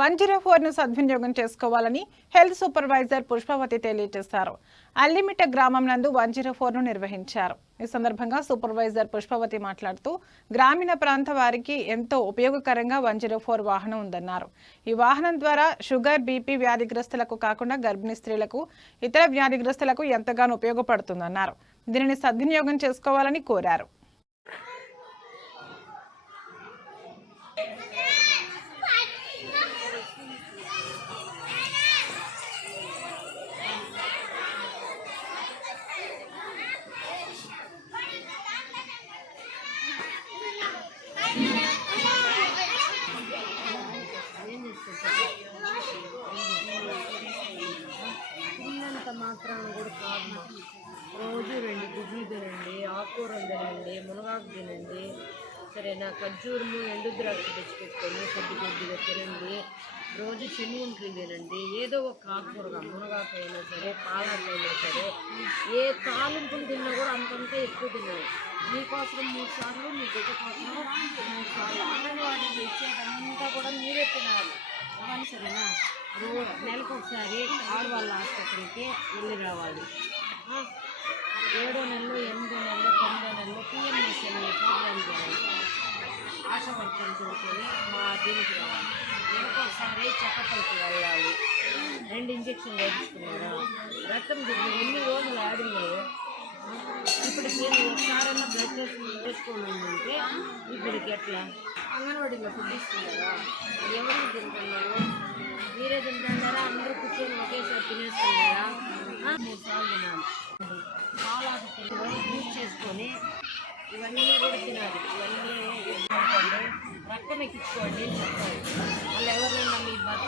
104ను సద్వినియోగం చేసుకోవాలని health supervisor పుష్పవతి తెలియజేశారు. అల్లిమిట్ట గ్రామం నందు 104ను నిర్వహించారు. ఈ సందర్భంగా సూపర్వైజర్ పుష్పవతి మాట్లాడుతూ గ్రామీణ ప్రాంత వారికి ఎంతో ఉపయోగకరంగా 104 వాహనం ఉందన్నారు. ఈ వాహనం ద్వారా షుగర్, బీపీ వ్యాధిగ్రస్తులకు కాకుండా గర్భిణీ స్త్రీలకు, ఇతర వ్యాధిగ్రస్తులకు ఎంతగానో ఉపయోగపడుతుందన్నారు. దీనిని సద్వినియోగం చేసుకోవాలని కోరారు. తిన్నంత మాత్రాన కూడా కాదు. రోజు 2 గుడ్లు తినండి, ఆకుకూరలు తినండి, మునగాకు తినండి, సరేనా. ఖర్జూరము, ఎండు ద్రాక్ష తెచ్చిపెట్టుకొని కొద్దిగా తినండి. రోజు చెనుగుంట్లు తినండి. ఏదో ఒక ఆకుకూరగా, మునగాకు అయినా సరే, పాలకు అయినా సరే, ఏ తాలింపులు తిన్నా కూడా అంతంతా ఎక్కువ తినాలి. మీకోసం 3 సార్లు, మీ బిడ్డ కోసం 3 సార్లు. అంగన్వాడీలో ఇచ్చేదంతా కూడా మీరే తినాలి. కానీ సరేనా. నెలకు ఒకసారి ఆడవాళ్ళ ఆసుపత్రికి వెళ్ళి రావాలి. 7వ నెలలో, 8వ నెలలో, 9వ నెలలో పిఎంఎస్ఎంఈ ప్రోగ్రామ్ చేయాలి. ఆశా వర్కర్లతో మా దీనికి రావాలి. నెలకు ఒకసారి చెకప్కి వెళ్ళాలి. 2 ఇంజక్షన్లు వేయించుకున్నారా. రక్తం ఎన్ని రోజులు ఆడినాయో ఇప్పటికి ఒకసారైనా బ్లడ్ టెస్ట్ వేసుకోండి అంటే ఇప్పటికి ఎట్లా. అంగన్వాడీలో ఫుడ్ ఇస్తున్నారా, ఎవరు తింటున్నారు, మీరే తింటున్నారా, అందరూ కూర్చొని ఒకేసారి తినేస్తున్నారా. 3 సార్లు తినాలి. పాలాకులో యూజ్ చేసుకొని ఇవన్నీ కూడా తినాలి. ఇవన్నీ రక్తం ఎక్కించుకోండి అని చెప్తారు.